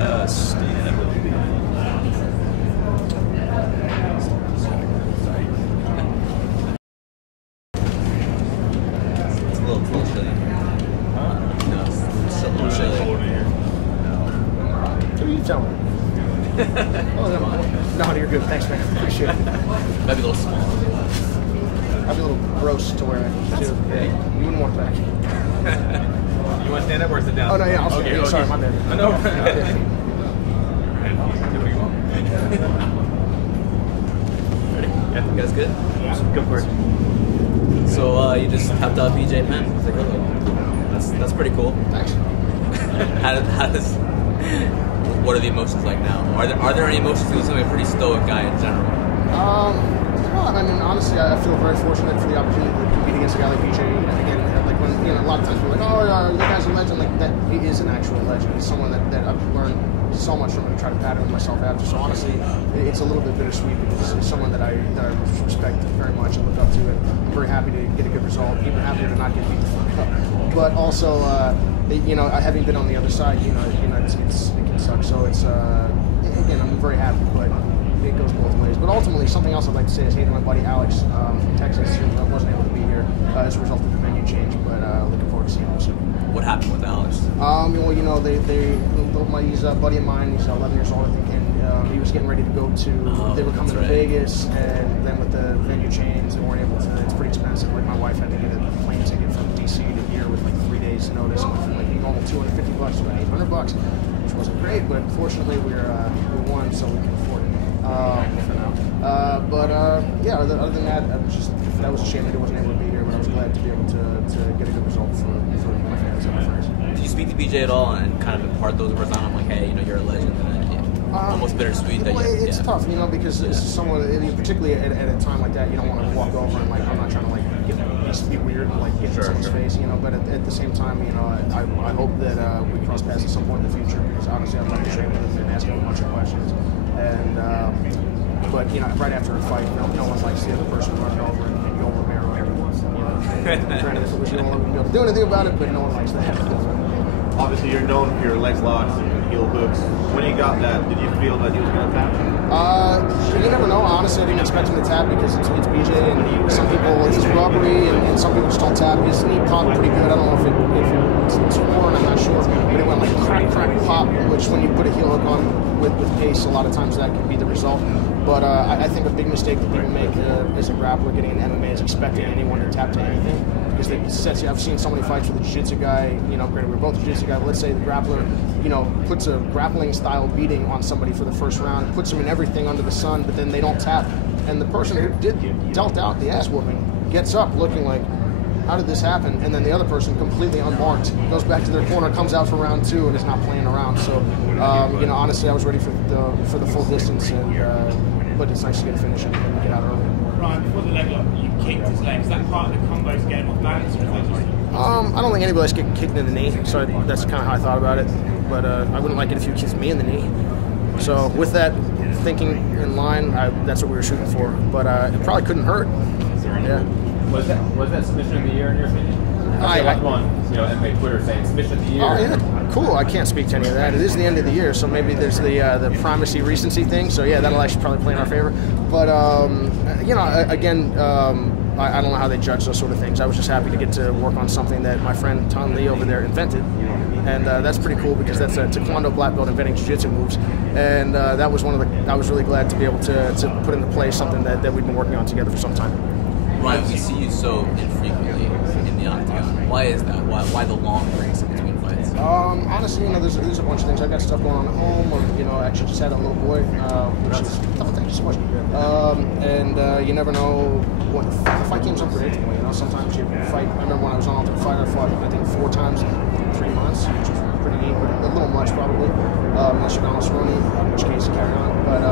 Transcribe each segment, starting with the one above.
It's a little chilly. No, it's a little chilly. Who are you telling? Oh, no, you're good. Thanks, man. Appreciate it. Might be a little small. I'd be a little gross to wear it, too. Yeah. You wouldn't want that. You want to stand up or sit down? Oh, no, yeah, I'll stand. Okay. Sorry, my bad. I know. Ready? Yeah. You guys good? Go for it. So you just tapped out BJ Penn. That's pretty cool. Thanks. What are the emotions like now? Are there any emotions? He's a pretty stoic guy in general. Well, I mean, honestly, I feel very fortunate for the opportunity to compete against a guy like BJ. Again, like when a lot of times people are like, oh, you guys are a legend. Like that, he is an actual legend. He's someone that I've learned so much from and try to pattern myself after. So honestly, it's a little bit bittersweet because it's someone that I respect very much and look up to. And I'm very happy to get a good result. Even happier to not get beat the fuck up. But also, having been on the other side, it can suck. So it's again, I'm very happy, but it goes both ways. But ultimately, something else I'd like to say is, hey to my buddy Alex from Texas, who wasn't able to be here as a result of the venue change, but looking forward to seeing him soon. What happened with Alex? Well, he's a buddy of mine. He's 11 years old, I think, and he was getting ready to go to. They were coming to Vegas, and then with the venue change, they weren't able to. It's pretty expensive. Like my wife had to get a plane ticket from DC to here with like 3 days' notice, and from like normal $250 to about $800, which wasn't great. But fortunately, we won, so we can afford it for now. Yeah. Other than that, that was a shame that he wasn't able to be here, but I was glad to be able to get a good result for my fans and my friends. Did you speak to BJ at all and kind of impart those words on him, like, hey, you're a legend, and almost bittersweet that it's tough, because someone, particularly at a time like that, you don't want to walk over and like, I'm not trying to like be weird and like get in someone's face, but at the same time, I hope that we cross paths at some point in the future, because honestly, I'd like to train with him and ask him a bunch of questions. And but right after a fight, no one likes the other person running over and go over a barrel every once in a while. Granted, I wish you don't be able to do anything about it, but no one likes that. Obviously, you're known for your leg locks and heel hooks. When you got that, did you feel that he was going to tap? You never know. Honestly, I didn't expect him to tap because it's BJ, and some people, it's rubbery, and some people just don't tap. His knee popped pretty good. I don't know if it's torn, I'm not sure, but it went like crack, pop, which when you put a heel hook on with pace, a lot of times that can be the result. But I think a big mistake that people make as a grappler getting into MMA is expecting anyone to tap to anything. Because it sets you. I've seen so many fights with a jiu-jitsu guy. Granted, we're both a jiu-jitsu guy. But let's say the grappler, puts a grappling-style beating on somebody for the first round, puts them in everything under the sun, but then they don't tap. And the person who dealt out the ass whooping gets up looking like, how did this happen? And then the other person, completely unmarked, goes back to their corner, comes out for round 2, and is not playing around. So, honestly, I was ready for the full distance, but it's nice to get a finish and get out early. Ryan, before the leg lock, you kicked his leg. Is that part of the combo to get him off balance, or is that just... I don't think anybody's getting kicked in the knee, so that's kind of how I thought about it. But I wouldn't like it if you kicked me in the knee. So with that thinking in line, that's what we were shooting for. But it probably couldn't hurt. Yeah. Was that submission of the year in your opinion? I on MMA Twitter saying submission of the year. Oh yeah, cool. I can't speak to any of that. It is the end of the year, so maybe there's the primacy recency thing. So yeah, that'll actually probably play in our favor. But again, I don't know how they judge those sort of things. I was just happy to get to work on something that my friend Tom Lee over there invented, and that's pretty cool because that's a Taekwondo black belt inventing jiu-jitsu moves, and that was I was really glad to be able to put into place something that we've been working on together for some time. Ryan, we see you so infrequently in the octagon. Why is that? Why the long breaks in between fights? Honestly, there's a bunch of things. I got stuff going on at home, or actually just had a little boy, which is thank you so much. You never know what the fight game's unpredictable. Sometimes you fight. I remember when I was on Ultimate Fighter, I fought I think 4 times in 3 months, which was pretty neat, but a little much probably, unless you're Donald Cerrone, in which case you carry on. But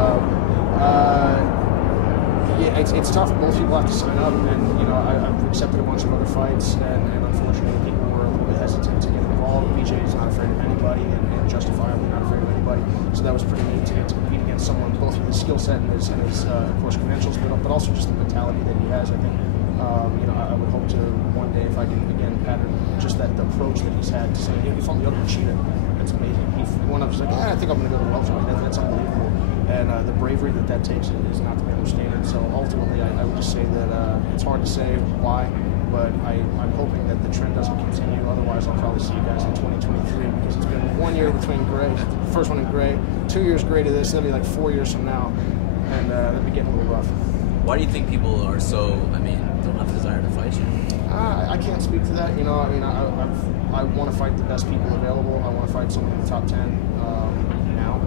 yeah, it's tough. Most people have to sign up, and I've accepted a bunch of other fights, and unfortunately, people were a little bit hesitant to get involved. BJ is not afraid of anybody, and justifiably not afraid of anybody. So that was pretty neat to compete against someone both with his skill set and his of course credentials, but also just the mentality that he has. I think I would hope to one day, if I can again pattern just that approach that he's had to say, he fought the other H.E.A.T. That's amazing. He won enough. He's like, I think I'm going to go to welterweight. That's unbelievable. And the bravery that takes is not to be understated. So ultimately, I would just say that it's hard to say why, but I'm hoping that the trend doesn't continue. Otherwise, I'll probably see you guys in 2023 because it's been 1 year between Gray, first one in Gray, 2 years Gray to this. That'll be like 4 years from now, and that'll be getting a little rough. Why do you think people are so, don't have the desire to fight you? I can't speak to that. I want to fight the best people available. I want to fight someone in the top 10 now.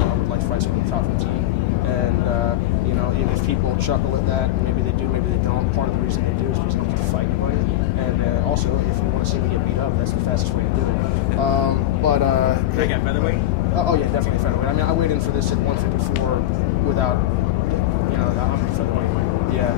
I would like to fight someone in the top 15. And, if people chuckle at that, maybe they do, maybe they don't. Part of the reason they do is because they don't get to fight anybody. And also, if you want to see me get beat up, that's the fastest way to do it. Can I get featherweight? Oh, yeah, definitely featherweight. I weighed in for this at 154 without, I'm featherweight. Yeah.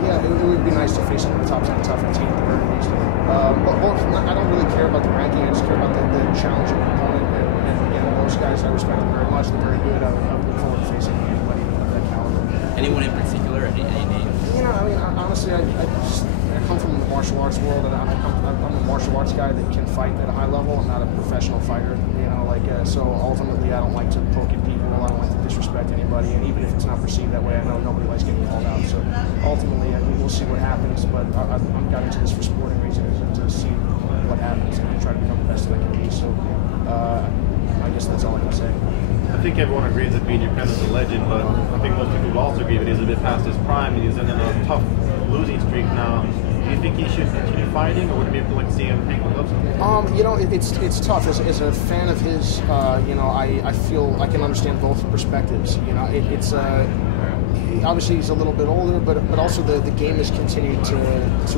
Yeah, it would be nice to face him in the top 10, top 15 at the very least. But I don't really care about the ranking. I just care about the challenging component. And again, those guys, I respect them very much. They're very good. I would look forward to facing anybody of that caliber. Anyone in particular? Any names? Honestly, I come from the martial arts world, and I'm a martial arts guy that can fight at a high level. I'm not a professional fighter, so ultimately I don't like to poke at people. I don't like to disrespect anybody, and even if it's not perceived that way, I know nobody likes getting called out. So ultimately, we'll see what happens, but I've got into this for sporting reasons and to see what happens and try to become the best that I can be. So I guess that's all I can say. I think everyone agrees that BJ Penn is a legend, but I think most people would also agree that he's a bit past his prime and he's in a tough losing streak now. Do you think he should continue fighting, or would you like to see him hang the gloves up? It's tough. As a fan of his, I feel I can understand both perspectives. It's obviously he's a little bit older, but also the game has continued to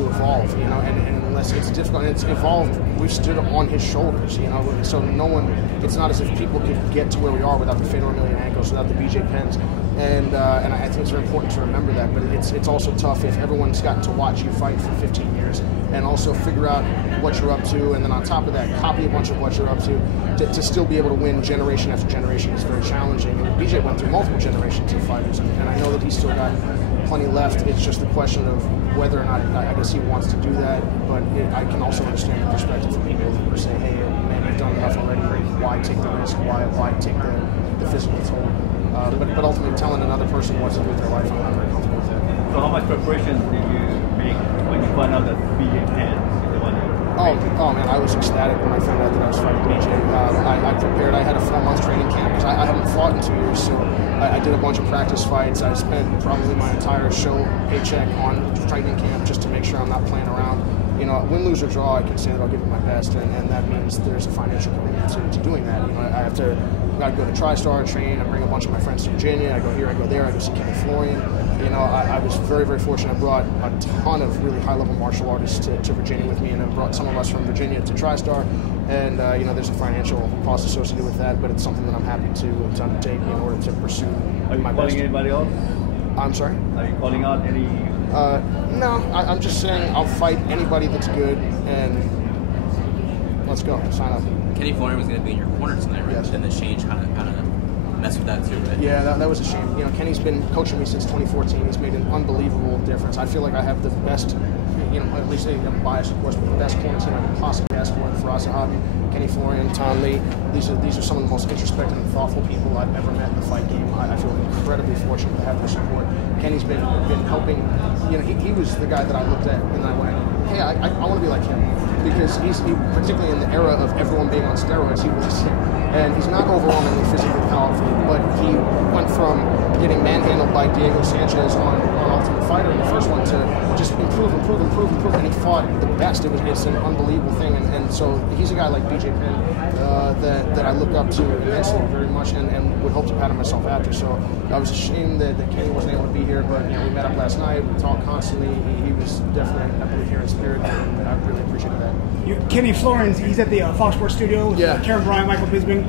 evolve. And unless it's difficult, and it's evolved, we've stood on his shoulders. So no one. It's not as if people could get to where we are without the Fedor Emelianenko's, without the BJ Penns. And I think it's very important to remember that. But it's also tough if everyone's gotten to watch you fight for 15 years and also figure out what you're up to, and then on top of that, copy a bunch of what you're up to still be able to win generation after generation is very challenging. And BJ went through multiple generations of fighters, and I know that he's still got plenty left. It's just the question of whether or not I guess he wants to do that. But I can also understand the perspective of people who say, hey, man, you've done enough already. Why take the risk? Why take the physical toll? But ultimately, telling another person what to do with their life, I'm not very comfortable with that. So how much preparation did you make when you found out that BJ Penn is the one? Oh man, I was ecstatic when I found out that I was fighting BJ. I prepared. I had a 4-month training camp because I haven't fought in 2 years, so I did a bunch of practice fights. I spent probably my entire show paycheck on training camp just to make sure I'm not playing around. Win, lose, or draw, I can say that I'll give it my best, and that means there's a financial commitment to doing that. I have to go to TriStar, train, I bring a bunch of my friends to Virginia, I go here, I go there, I go see Kenny Florian. I was very, very fortunate. I brought a ton of really high-level martial artists to Virginia with me, and I brought some of us from Virginia to TriStar, and there's a financial cost associated with that, but it's something that I'm happy to undertake in order to pursue Are you my calling best. Anybody else? I'm sorry? Are you calling out any? No, I'm just saying I'll fight anybody that's good, and let's go. Sign up. Kenny Florian was going to be in your corner tonight, right? Yes. And the change kind of messed with that too, right? Yeah, that was a shame. Kenny's been coaching me since 2014. He's made an unbelievable difference. I feel like I have the best, at least I'm biased, of course, but the best corner team I could possibly ask for in Faraz Zahabi, Kenny Florian, Tom Lee. These are some of the most introspective and thoughtful people I've ever met in the fight game. I feel incredibly fortunate to have their support. Kenny's been helping. He was the guy that I looked at and I went, hey, I want to be like him, because he particularly in the era of everyone being on steroids, he was. And he's not overwhelmingly physically powerful, but he went from getting manhandled by Diego Sanchez on Ultimate Fighter in the first one to just improve, and he fought the best. It's an unbelievable thing, and so he's a guy like BJ Penn that I look up to immensely, very much, and would hope to pattern myself after. So I was ashamed that Kenny wasn't able to be here, but we met up last night, we talked constantly. He was definitely, I believe, here in spirit, and I really appreciated that. Kenny Florian, he's at the Fox Sports studio with Karen Bryant, Michael Bisping.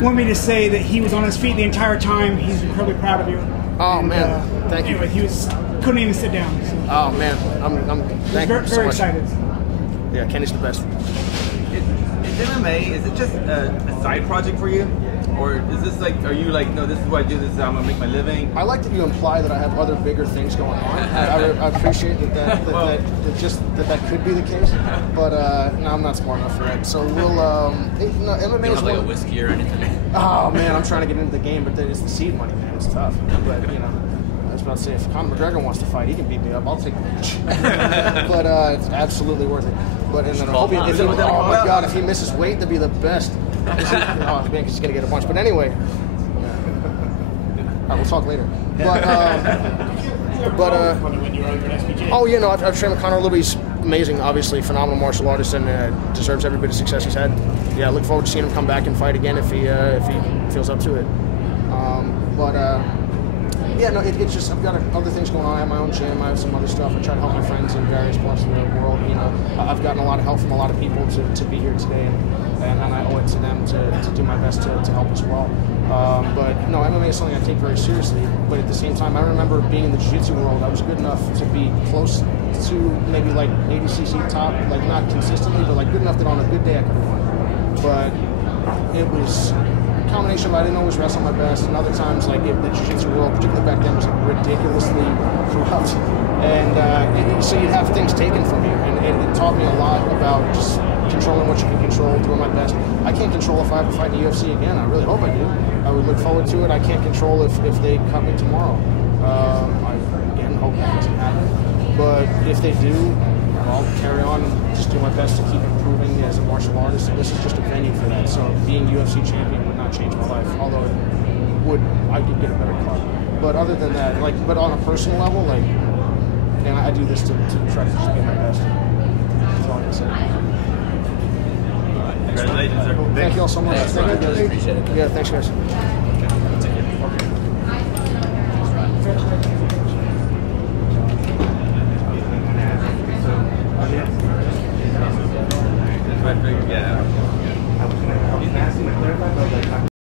Want me to say that he was on his feet the entire time. He's incredibly proud of you. Oh, man, thank you. Anyway, he couldn't even sit down. So. Oh man, I'm thank you so very much. excited. Yeah, Kenny's the best. Is MMA, is it just a side project for you? Or is this like, are you like, no, this is what I do, this is how I'm gonna make my living? I like that you imply that I have other bigger things going on. I appreciate that could be the case, but no, I'm not smart enough for that. So we'll, MMA You don't is have like a whiskey or anything? Oh man, I'm trying to get into the game, but it's the seed money, man. It's tough. But I was about to say, if Conor McGregor wants to fight, he can beat me up. I'll take the match. But it's absolutely worth it. But and then I hope oh my God, if he misses weight, that'd be the best. Oh man, he's gonna get a bunch. But anyway, all right, we'll talk later. Oh yeah, no, I've trained with Conor a little bit. He's amazing, obviously, phenomenal martial artist, and deserves every bit of success he's had. Yeah, I look forward to seeing him come back and fight again if he feels up to it. Yeah, no, it's just I've got other things going on. I have my own gym. I have some other stuff. I try to help my friends in various parts of the world. I've gotten a lot of help from a lot of people to be here today, and I owe it to them to do my best to help as well. But no, MMA is something I take very seriously. But at the same time, I remember being in the jiu-jitsu world. I was good enough to be close to maybe like 80cc top, like not consistently, but like good enough that on a good day I could have won. But it was combination of I didn't always wrestle my best, and other times like the jiu-jitsu world, particularly back then, was like ridiculously corrupt, and so you'd have things taken from you, and it taught me a lot about just controlling what you can control, doing my best. I can't control if I have to fight in the UFC again. I really hope I do. I would look forward to it. I can't control if they cut me tomorrow. I again hope that doesn't happen, but if they do, I'll carry on and just do my best to keep improving as a martial artist. And this is just a venue for that. So being UFC champion would not change my life, although I could get a better club. But other than that, but on a personal level, I do this to try to just be my best. That's all I can say. Congratulations, sir. Thank you all so much. Thanks, Thank you, really appreciate it. Yeah, thanks, guys. Take care.